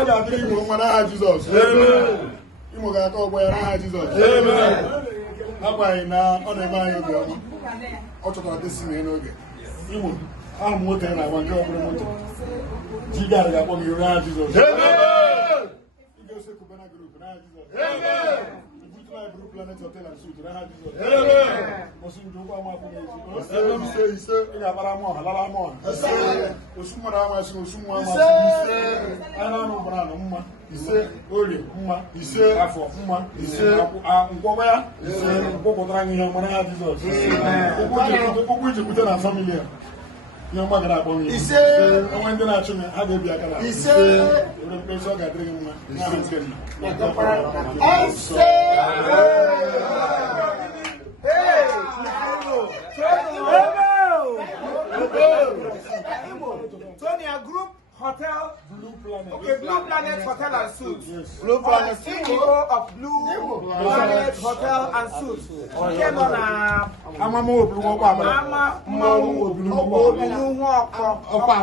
Ọ ga-adịrị Imo mma n'aha Jizọs. Imo ga-aka ọgbọ ya n'aha Jizọs. Agwaghị na ọ na-eme anyị obi ọma. Ọ chọtara desi mee n'oge. Imo, ahụ m nwoke na-agba nke ọ bụrụ moto. Ji gara ga-akpọ m iru n'aha Jizọs. Ị ga-ese Kubana Group n'aha Jizọs. Group Planet Hotel and Suites n'aha Jizọs. Osi ndị ụkwụ ama akwụghị ise ị ga-agbara ama ọha lara ama ọha. Osu mmadụ amasị osu nwa amasị anyị na-anụ ụbara anụ mma orie mma afọ mma nkwọkwa ya nkwọpụtara anyị ihe ọma n'aha Jizọs. Ụkwụ iji bute na famili a ihe ọma gara akpọ ihe onwe ndị na-achụ m ha ga-ebi aka na were mkpesi ọ ga-adịrị gị mma n'aha nke Tonia Group Hotel, Blue Planet. Okay, Blue Planet Hotel and Suites. Yes. Blue Planet CEO of Blue Planet Hotel and Suites. Came on Amamo Blue Wapa. Mama Mau Blue Wapa. Opa.